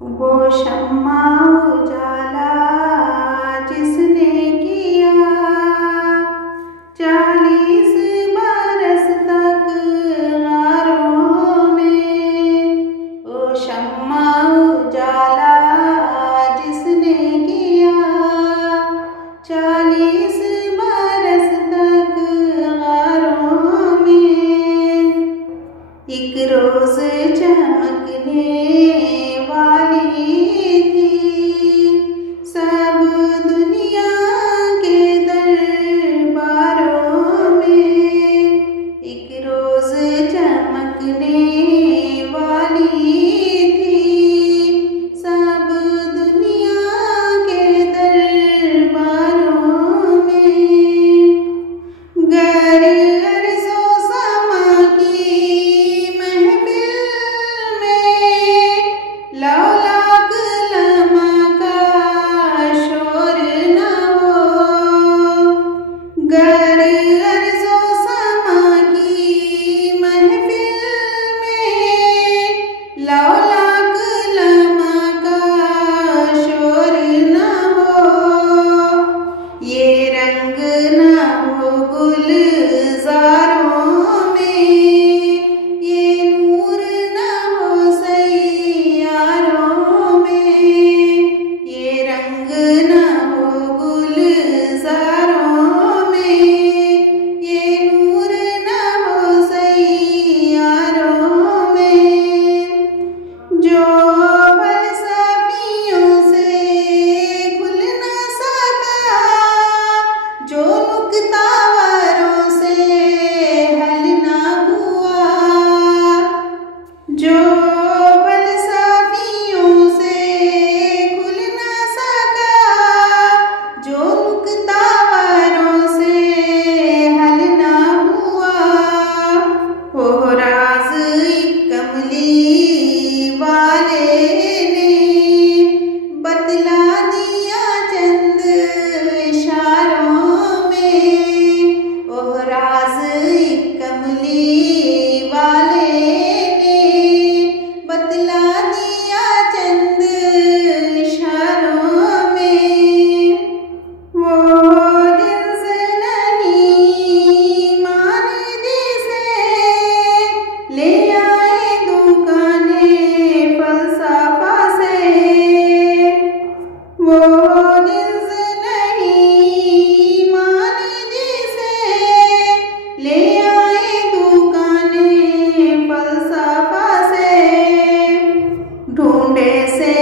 वो शम्मा उजाला जिसने किया 40 बरस तक गारों में। वो शम्मा उजाला जिसने किया 40 बरस तक गारों में। एक रोज चमकने वाली थी सब दुनिया के दरबारों में। एक रोज चमकने वाली थी सब दुनिया के दरबारों में। गर अर्ज़ो समा की महफिल में लौलाक लम्हा का शोर न हो। गर अर्ज़ो समा की महफिल में लौलाक लम्हा का शोर न हो। ये रंग न हो गुलज़ारों में, ये नूर न हो सैयारों में। ये रंग न हो गुलज़ारों में, ये नूर न हो सैयारों में। जो फलसफियों से खुल न सका, जो नुक्तावरों से हल न हुआ। जो फलसफियों से खुल न सका, जो नुक्तावरों से हल न हुआ। वो राज कमली वाले ने बतला दिया चंद इशारों में। वो राज कमली वाले ने बतला दिया चंद इशारों में। वो जिन्स नहीं मान जिसे ले आए दुकाने फलसफा से। वो जिन्स नहीं मान जिसे ले आए दुकाने फलसफा से। ढूंढे से